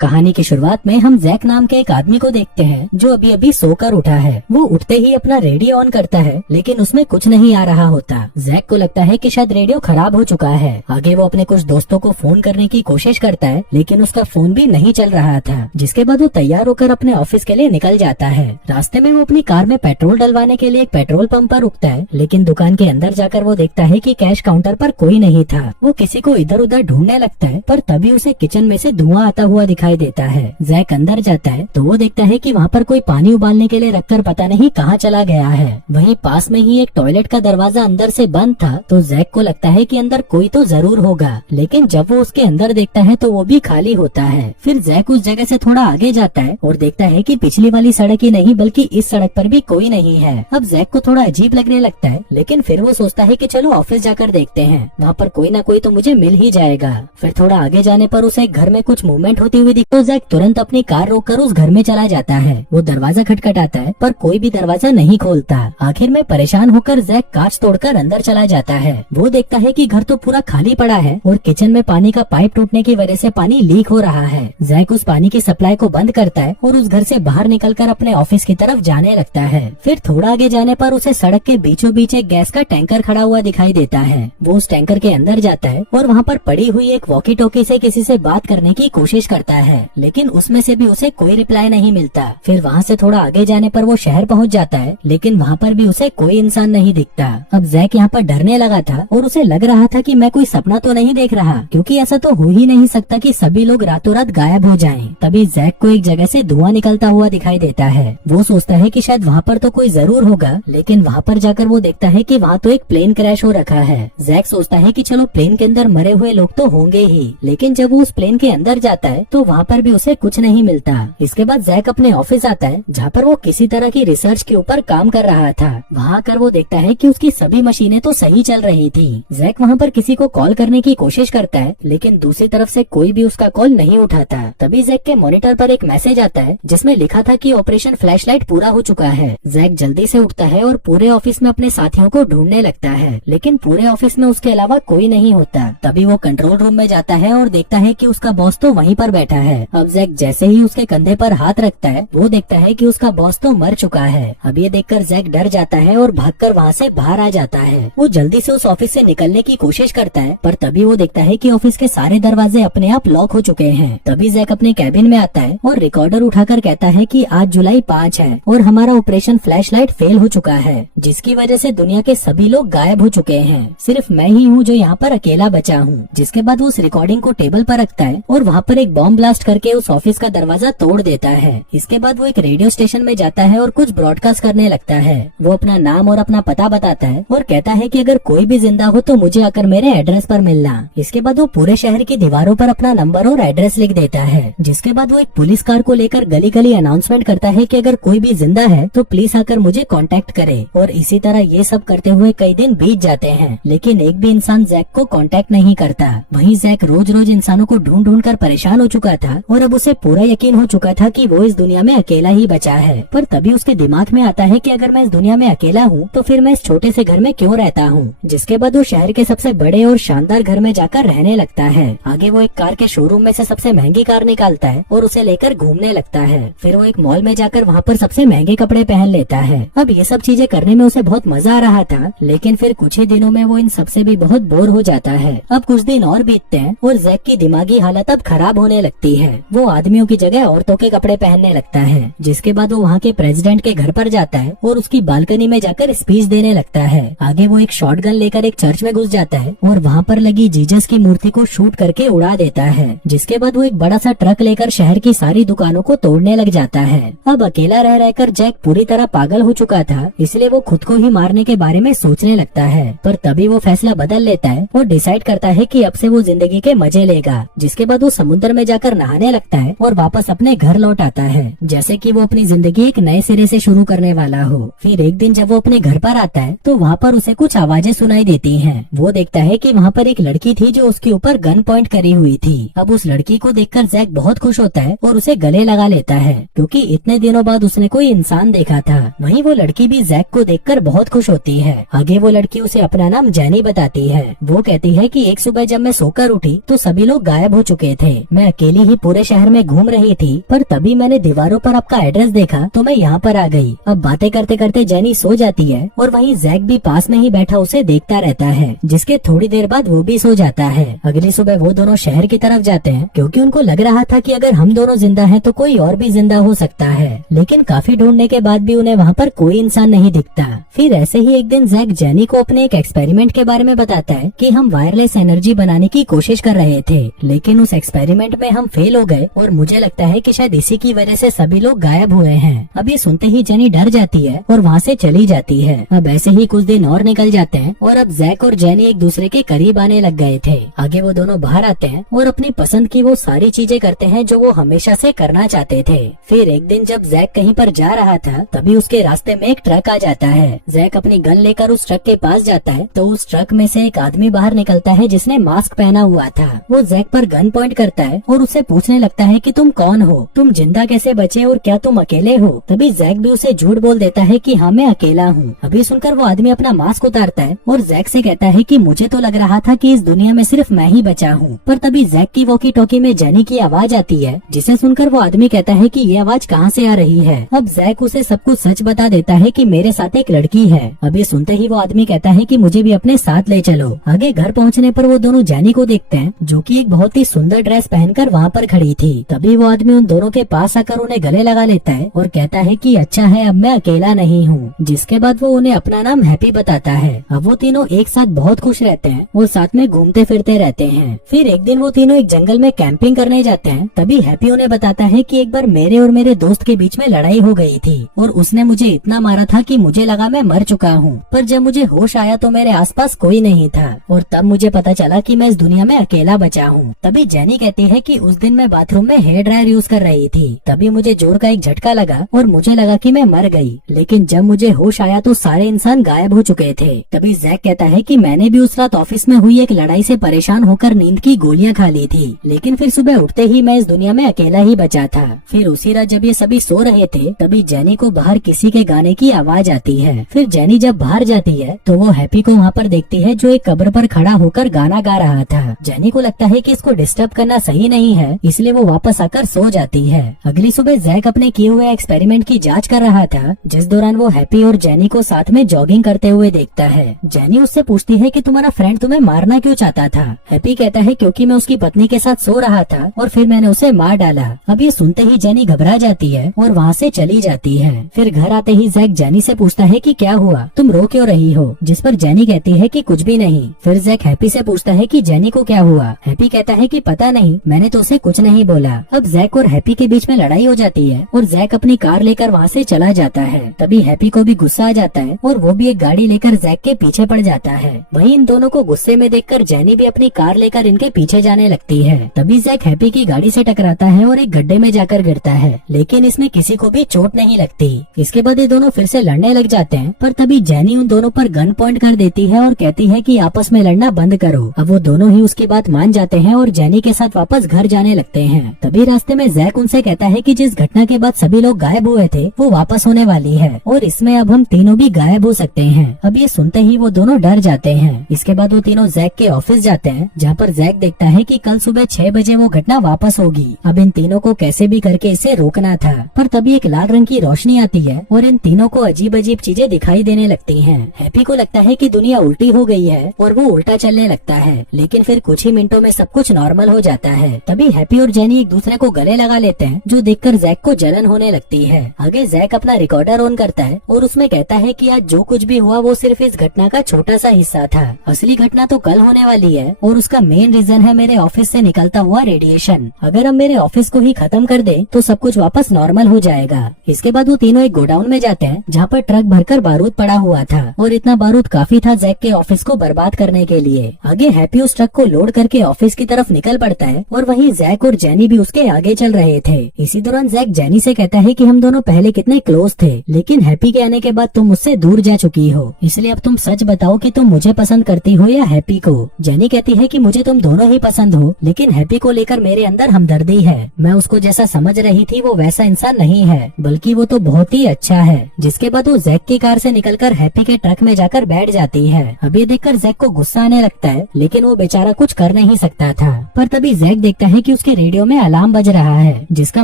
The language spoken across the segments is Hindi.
कहानी की शुरुआत में हम जैक नाम के एक आदमी को देखते हैं जो अभी अभी सोकर उठा है। वो उठते ही अपना रेडियो ऑन करता है, लेकिन उसमें कुछ नहीं आ रहा होता। जैक को लगता है कि शायद रेडियो खराब हो चुका है। आगे वो अपने कुछ दोस्तों को फोन करने की कोशिश करता है, लेकिन उसका फोन भी नहीं चल रहा था। जिसके बाद वो तैयार होकर अपने ऑफिस के लिए निकल जाता है। रास्ते में वो अपनी कार में पेट्रोल डलवाने के लिए एक पेट्रोल पंप पर रुकता है, लेकिन दुकान के अंदर जाकर वो देखता है कि कैश काउंटर पर कोई नहीं था। वो किसी को इधर उधर ढूंढने लगता है, पर तभी उसे किचन में से धुआं आता हुआ दिखाई देता है। जैक अंदर जाता है तो वो देखता है कि वहाँ पर कोई पानी उबालने के लिए रखकर पता नहीं कहाँ चला गया है। वहीं पास में ही एक टॉयलेट का दरवाजा अंदर से बंद था, तो जैक को लगता है कि अंदर कोई तो जरूर होगा, लेकिन जब वो उसके अंदर देखता है तो वो भी खाली होता है। फिर जैक उस जगह से थोड़ा आगे जाता है और देखता है कि पिछली वाली सड़क ही नहीं बल्कि इस सड़क पर भी कोई नहीं है। अब जैक को थोड़ा अजीब लगने लगता है, लेकिन फिर वो सोचता है कि चलो ऑफिस जाकर देखते हैं, वहाँ पर कोई ना कोई तो मुझे मिल ही जाएगा। फिर थोड़ा आगे जाने पर उसे एक घर में कुछ मूवमेंट होती हुई दिखती, तो जैक तुरंत अपनी कार रोककर उस घर में चला जाता है। वो दरवाजा खटखटाता है, पर कोई भी दरवाजा नहीं खोलता। आखिर में परेशान होकर जैक कांच तोड़कर अंदर चला जाता है। वो देखता है कि घर तो पूरा खाली पड़ा है और किचन में पानी का पाइप टूटने की वजह से पानी लीक हो रहा है। जैक उस पानी की सप्लाई को बंद करता है और उस घर से बाहर निकलकर अपने ऑफिस की तरफ जाने लगता है। फिर थोड़ा आगे जाने पर उसे सड़क के बीचों बीच एक गैस का टैंकर खड़ा हुआ दिखाई देता है। वो उस टैंकर के अंदर जाता है और वहाँ पर पड़ी हुई एक वॉकी टॉकी से किसी से बात करने की कोशिश करता है, लेकिन उसमें से भी उसे कोई रिप्लाई नहीं मिलता। फिर वहाँ से थोड़ा आगे जाने पर वो शहर पहुँच जाता है, लेकिन वहाँ पर भी उसे कोई इंसान नहीं दिखता। अब जैक यहाँ पर डरने लगा था और उसे लग रहा था कि मैं कोई सपना तो नहीं देख रहा, क्योंकि ऐसा तो हो ही नहीं सकता कि सभी लोग रातों रात गायब हो जाएं। तभी जैक को एक जगह से धुआं निकलता हुआ दिखाई देता है। वो सोचता है कि शायद वहाँ पर तो कोई जरूर होगा, लेकिन वहाँ पर जाकर वो देखता है कि वहाँ तो एक प्लेन क्रैश हो रखा है। जैक सोचता है कि चलो प्लेन के अंदर मरे हुए लोग तो होंगे ही, लेकिन जब वो उस प्लेन के अंदर जाता है तो वहाँ पर भी उसे कुछ नहीं मिलता। इसके बाद जैक अपने ऑफिस आता है, जहाँ पर वो किसी तरह की रिसर्च के ऊपर काम कर रहा था। वहाँ आकर वो देखता है कि उसकी सभी मशीनें तो सही चल रही थी। जैक वहाँ पर किसी को कॉल करने की कोशिश करता है, लेकिन दूसरी तरफ से कोई भी उसका कॉल नहीं उठाता। तभी जैक के मॉनिटर पर एक मैसेज आता है, जिसमें लिखा था कि ऑपरेशन फ्लैशलाइट पूरा हो चुका है। जैक जल्दी से उठता है और पूरे ऑफिस में अपने साथियों को ढूंढने लगता है, लेकिन पूरे ऑफिस में उसके अलावा कोई नहीं होता। तभी वो कंट्रोल रूम में जाता है और देखता है कि उसका बॉस तो वहीं पर बैठा है। अब जैक जैसे ही उसके कंधे पर हाथ रखता है, वो देखता है कि उसका बॉस तो मर चुका है। अब ये देखकर जैक डर जाता है और भागकर वहाँ से बाहर आ जाता है। वो जल्दी से उस ऑफिस से निकलने की कोशिश करता है, पर तभी वो देखता है कि ऑफिस के सारे दरवाजे अपने आप लॉक हो चुके हैं। तभी जैक अपने कैबिन में आता है और रिकॉर्डर उठाकर कहता है कि आज जुलाई 5 है और हमारा ऑपरेशन फ्लैशलाइट फेल हो चुका है, जिसकी वजह से दुनिया के सभी लोग गायब हो चुके हैं। सिर्फ मैं ही हूँ जो यहाँ पर अकेला बचा हूँ। जिसके बाद वो उस रिकॉर्डिंग को टेबल पर रखता है और वहाँ पर एक बॉम्ब ब्लास्ट करके उस ऑफिस का दरवाजा तोड़ देता है। इसके बाद वो एक रेडियो स्टेशन में जाता है और कुछ ब्रॉडकास्ट करने लगता है। वो अपना नाम और अपना पता बताता है और कहता है कि अगर कोई भी जिंदा हो तो मुझे आकर मेरे एड्रेस पर मिलना। इसके बाद वो पूरे शहर की दीवारों पर अपना नंबर और एड्रेस लिख देता है। जिसके बाद वो एक पुलिस कार को लेकर गली गली अनाउंसमेंट करता है कि अगर कोई भी जिंदा है तो प्लीज आकर मुझे कांटेक्ट करे। और इसी तरह ये सब करते हुए कई दिन बीत जाते हैं, लेकिन एक भी इंसान जैक को कांटेक्ट नहीं करता। वहीं जैक रोज रोज इंसानों को ढूंढ ढूंढ कर परेशान हो चुका था और अब उसे पूरा यकीन हो चुका था कि वो इस दुनिया में अकेला ही बचा है। पर तभी उसके दिमाग में आता है कि अगर मैं इस दुनिया में अकेला हूँ तो फिर मैं इस छोटे से घर में क्यों रहता हूँ। जिसके बाद वो शहर के सबसे बड़े और शानदार घर में जाकर रहने लगता है। आगे वो एक कार के शोरूम में से सबसे महंगी कार निकालता है और उसे लेकर घूमने लगता है। फिर वो एक मॉल में जाकर वहाँ पर सबसे महंगे कपड़े पहन लेता है। अब ये सब चीजें करने में उसे बहुत मजा आ रहा था, लेकिन फिर कुछ ही दिनों में वो इन सबसे भी बहुत बोर हो जाता है। अब कुछ दिन और बीतते हैं और जैक की दिमागी हालत अब खराब होने लगती है। वो आदमियों की जगह औरतों के कपड़े पहनने लगता है। जिसके बाद वो वहाँ के प्रेसिडेंट के घर पर जाता है और उसकी बालकनी में जाकर स्पीच देने लगता है। आगे वो एक शॉटगन लेकर एक चर्च में घुस जाता है और वहाँ पर लगी जीसस की मूर्ति को शूट करके उड़ा देता है। जिसके बाद वो एक बड़ा सा ट्रक लेकर शहर की सारी दुकानों को तोड़ने लग जाता है। अब अकेला रह रहकर जैक पूरी तरह पागल हो चुका था, इसलिए वो खुद को ही मारने के बारे में सोचने लगता है। पर तभी वो फैसला बदल लेता है और डिसाइड करता है कि अब से वो जिंदगी के मजे लेगा। जिसके बाद वो समुद्र में जाकर नहाने लगता है और वापस अपने घर लौट आता है, जैसे कि वो अपनी जिंदगी एक नए सिरे से शुरू करने वाला हो। फिर एक दिन जब वो अपने घर पर आता है तो वहाँ पर उसे कुछ आवाजें सुनाई देती हैं। वो देखता है कि वहाँ पर एक लड़की थी जो उसके ऊपर गन पॉइंट करी हुई थी। अब उस लड़की को देखकर जैक बहुत खुश होता है और उसे गले लगा लेता है, क्योंकि इतने दिनों बाद उसने कोई इंसान देखा था। वहीं वो लड़की भी जैक को देखकर बहुत खुश होती है। आगे वो लड़की उसे अपना नाम जैनी बताती है। वो कहती है कि एक सुबह जब मैं सोकर उठी तो सभी लोग गायब हो चुके थे, मैं अकेली ही पूरे शहर में घूम रही थी, पर तभी मैंने दीवारों पर आपका एड्रेस देखा तो मैं यहाँ पर आ गई। अब बातें करते करते जेनी सो जाती है और वहीं जैक भी पास में ही बैठा उसे देखता रहता है, जिसके थोड़ी देर बाद वो भी सो जाता है। अगली सुबह वो दोनों शहर की तरफ जाते हैं क्योंकि उनको लग रहा था कि अगर हम दोनों जिंदा हैं तो कोई और भी जिंदा हो सकता है, लेकिन काफी ढूंढने के बाद भी उन्हें वहाँ पर कोई इंसान नहीं दिखता। फिर ऐसे ही एक दिन जैक जेनी को अपने एक एक्सपेरिमेंट के बारे में बताता है कि हम वायरलेस एनर्जी बनाने की कोशिश कर रहे थे, लेकिन उस एक्सपेरिमेंट में हम फेल हो गए और मुझे लगता है कि शायद इसी की वजह से सभी लोग गायब हुए हैं। अब ये सुनते ही जेनी डर जाती है और वहाँ से चली जाती है। अब ऐसे ही कुछ दिन और निकल जाते हैं और अब जैक और जेनी एक दूसरे के करीब आने लग गए थे। आगे वो दोनों बाहर आते हैं और अपनी पसंद की वो सारी चीजें करते हैं जो वो हमेशा से करना चाहते थे। फिर एक दिन जब जैक कहीं पर जा रहा था तभी उसके रास्ते में एक ट्रक आ जाता है। जैक अपनी गन लेकर उस ट्रक के पास जाता है तो उस ट्रक में से एक आदमी बाहर निकलता है जिसने मास्क पहना हुआ था। वो जैक पर गन पॉइंट करता है और उससे पूछने लगता है कि तुम कौन हो, तुम जिंदा कैसे बचे और क्या तुम अकेले हो। तभी जैक भी उसे झूठ बोल देता है कि हाँ मैं अकेला हूँ। अभी सुनकर वो आदमी अपना मास्क उतारता है और जैक से कहता है कि मुझे तो लग रहा था कि इस दुनिया में सिर्फ मैं ही बचा हूँ। पर तभी जैक की वॉकी टॉकी में जेनी की आवाज आती है, जिसे सुनकर वो आदमी कहता है कि ये आवाज कहाँ से आ रही है। अब जैक उसे सब कुछ सच बता देता है कि मेरे साथ एक लड़की है। अभी सुनते ही वो आदमी कहता है कि मुझे भी अपने साथ ले चलो। आगे घर पहुँचने पर वो दोनों जेनी को देखते हैं जो कि एक बहुत ही सुंदर ड्रेस पहनकर वहाँ पर खड़ी थी। तभी वो आदमी उन दोनों के पास आकर उन्हें गले लगा लेता है और कहता है कि अच्छा है अब मैं अकेला नहीं हूँ। जिसके बाद वो उन्हें अपना नाम हैप्पी बताता है। अब वो तीनों एक साथ बहुत खुश रहते हैं और साथ में घूमते फिरते रहते हैं। फिर एक दिन वो तीनों एक जंगल में कैंपिंग करने जाते हैं। तभी हैप्पी उन्हें बताता है कि एक बार मेरे और मेरे दोस्त के बीच में लड़ाई हो गई थी और उसने मुझे इतना मारा था कि मुझे लगा मैं मर चुका हूँ, पर जब मुझे होश आया तो मेरे आसपास कोई नहीं था और तब मुझे पता चला कि मैं इस दुनिया में अकेला बचा हूँ। तभी जेनी कहती है कि उस दिन मैं बाथरूम में हेयर ड्रायर यूज कर रही थी, तभी मुझे जोर का एक झटका लगा और मुझे लगा कि मैं मर गई, लेकिन जब मुझे होश आया तो सारे इंसान गायब हो चुके थे। तभी जैक कहता है कि मैंने भी उस रात ऑफिस में हुई एक लड़ाई से परेशान होकर नींद की गोलियां खा ली थी, लेकिन फिर सुबह उठते ही मैं इस दुनिया में अकेला ही बचा था। फिर उसी रात जब ये सभी सो रहे थे तभी जेनी को बाहर किसी के गाने की आवाज आती है। फिर जेनी जब बाहर जाती है तो वो हैप्पी को वहाँ पर देखती है जो एक कब्र पर खड़ा होकर गाना गा रहा था। जेनी को लगता है कि इसको डिस्टर्ब करना सही नहीं है, इसलिए वो वापस आकर सो जाती है। अगली सुबह जैक अपने किए हुए एक्सपेरिमेंट की जांच कर रहा था, जिस दौरान वो हैप्पी और जेनी को साथ में जॉगिंग करते हुए देखता है। जेनी उससे पूछती है कि तुम्हारा फ्रेंड तुम्हें मारना क्यों चाहता था। हैप्पी कहता है क्योंकि मैं उसकी पत्नी के साथ सो रहा था और फिर मैंने उसे मार डाला। अब ये सुनते ही जेनी घबरा जाती है और वहाँ से चली जाती है। फिर घर आते ही जैक जेनी से पूछता है कि क्या हुआ, तुम रो क्यों रही हो, जिस पर जेनी कहती है कि कुछ भी नहीं। फिर जैक हैप्पी से पूछता है कि जेनी को क्या हुआ। हैप्पी कहता है कि पता नहीं, मैंने तो उसे कुछ नहीं बोला। अब जैक और हैप्पी के बीच में लड़ाई हो जाती है और जैक अपनी कार लेकर वहाँ से चला जाता है। तभी हैप्पी को भी गुस्सा आ जाता है और वो भी एक गाड़ी लेकर जैक के पीछे पड़ जाता है। वहीं इन दोनों को गुस्से में देखकर जेनी भी अपनी कार लेकर इनके पीछे जाने लगती है। तभी जैक हैप्पी की गाड़ी से टकराता है और एक गड्ढे में जाकर गिरता है, लेकिन इसमें किसी को भी चोट नहीं लगती। इसके बाद ये दोनों फिर से लड़ने लग जाते हैं, पर तभी जेनी उन दोनों पर गन पॉइंट कर देती है और कहती है कि आपस में लड़ना बंद करो। अब वो दोनों ही उसकी बात मान जाते हैं और जेनी के साथ वापस घर जाने लगते हैं। तभी रास्ते में जैक उनसे कहता है कि जिस घटना के बाद सभी लोग गायब हुए थे वो वापस होने वाली है और इसमें अब हम तीनों भी गायब हो सकते हैं। अब ये सुनते ही वो दोनों डर जाते हैं। इसके बाद वो तीनों जैक के ऑफिस जाते हैं, जहाँ पर जैक देखता है कि कल सुबह 6 बजे वो घटना वापस होगी। अब इन तीनों को कैसे भी करके इसे रोकना था, पर तभी एक लाल रंग की रोशनी आती है और इन तीनों को अजीब अजीब चीजें दिखाई देने लगती हैं। हैप्पी को लगता है कि दुनिया उल्टी हो गई है और वो उल्टा चलने लगता है, लेकिन फिर कुछ ही मिनटों में सब कुछ नॉर्मल हो जाता है। तभी हैप्पी और जेनी एक दूसरे को गले लगा लेते हैं, जो देखकर जैक को जलन होने लगती है। आगे जैक अपना रिकॉर्डर ऑन करता है और उसमें कहता है कि आज जो कुछ भी हुआ वो सिर्फ इस घटना का छोटा सा हिस्सा था, असली घटना तो कल होने वाली है और उसका मेन रीजन है मेरे ऑफिस से निकलता हुआ रेडिएशन। अगर हम मेरे ऑफिस को ही खत्म कर दे तो सब कुछ वापस नॉर्मल हो जाएगा। इसके बाद वो तीनों एक गोडाउन में जाते हैं, जहाँ पर ट्रक भरकर बारूद पड़ा हुआ था और इतना बारूद काफी था जैक के ऑफिस को बर्बाद करने के लिए। आगे हैप्पी उस ट्रक को लोड करके ऑफिस की तरफ निकल पड़ता है और वहीं जैक और जेनी भी उसके आगे चल रहे थे। इसी दौरान जैक जेनी से कहता है कि हम दोनों पहले कितने क्लोज थे, लेकिन हैप्पी के आने के बाद तुम मुझसे दूर जा चुकी हो, इसलिए अब तुम सच बताओ कि तुम मुझे पसंद करती हो या हैप्पी को। जेनी कहती है कि मुझे तुम दोनों ही पसंद हो, लेकिन हैप्पी को लेकर मेरे अंदर हमदर्दी है। मैं उसको जैसा समझ रही थी वो वैसा इंसान नहीं है, बल्कि वो तो बहुत ही अच्छा है। जिसके बाद वो जैक की कार से निकलकर हैप्पी के ट्रक में जाकर बैठ जाती है। अब ये देखकर जैक को गुस्सा आने लगता है, लेकिन वो बेचारा कुछ कर नहीं सकता था। पर तभी जैक देखता है कि उसके रेडियो में अलार्म बज रहा है, जिसका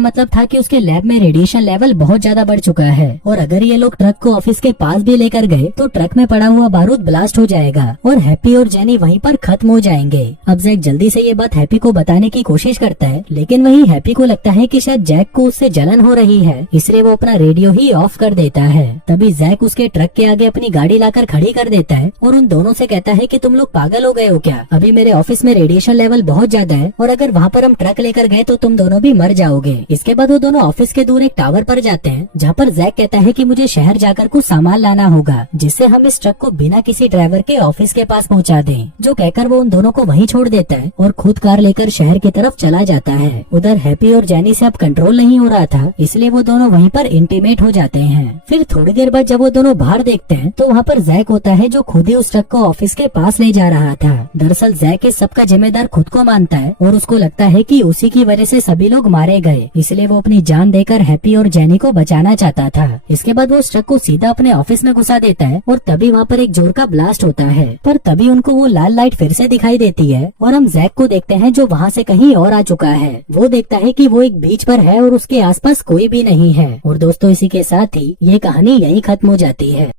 मतलब था कि उसके लैब में रेडिएशन लेवल बहुत ज्यादा बढ़ चुका है और अगर ये लोग ट्रक को ऑफिस के पास भी लेकर गए तो ट्रक में पड़ा हुआ बारूद ब्लास्ट हो जाएगा और हैप्पी और जेनी वहीं पर खत्म हो जाएंगे। अब जैक जल्दी से ये बात हैप्पी को बताने की कोशिश करता है, लेकिन वहीं हैप्पी को लगता है कि शायद जैक को उससे जलन हो रही है, इसलिए वो अपना रेडियो ही ऑफ कर देता है। तभी जैक उसके ट्रक के आगे अपनी गाड़ी लाकर खड़ी कर देता है और उन दोनों से कहता है कि तुम लोग पागल हो गए हो क्या? अभी मेरे ऑफिस में रेडिएशन लेवल बहुत ज्यादा है और अगर वहाँ पर हम ट्रक लेकर गए तो तुम दोनों भी मर जाओगे। इसके बाद वो दोनों ऑफिस के दूर एक टावर पर जाते हैं, जहाँ पर जैक कहता है कि मुझे शहर जाकर कुछ सामान लाना होगा, जिससे हम इस ट्रक को बिना किसी ड्राइवर के ऑफिस के पास पहुँचा दें। जो कहकर वो उन दोनों को वहीं छोड़ देता है और खुद कार लेकर शहर की तरफ चला जाता है। उधर हैप्पी और जेनी से अब कंट्रोल नहीं हो रहा था, इसलिए वो दोनों वहीं पर इंटीमेट हो जाते हैं। फिर थोड़ी देर बाद जब वो दोनों बाहर देखते हैं तो वहाँ पर जैक होता है, जो खुद ही उस ट्रक को ऑफिस के पास ले जा रहा था। दरअसल जैक इस सबका जिम्मेदार खुद को मानता है और उसको लगता है कि उसी की वजह से सभी लोग मारे गए, इसलिए वो अपनी जान देकर हैप्पी और जेनी को बचाना चाहता था। इसके बाद वो उस ट्रक को सीधा अपने ऑफिस में घुसा देता है और तभी वहाँ पर एक जोर का ब्लास्ट होता है, पर तभी उनको वो लाल लाइट फिर से दिखाई देती है और हम जैक को देखते हैं जो वहाँ से कहीं और आ चुका है। वो देखता है कि वो एक बीच पर है और उसके आसपास कोई भी नहीं है। और दोस्तों, इसी के साथ ही ये कहानी यहीं खत्म हो जाती है।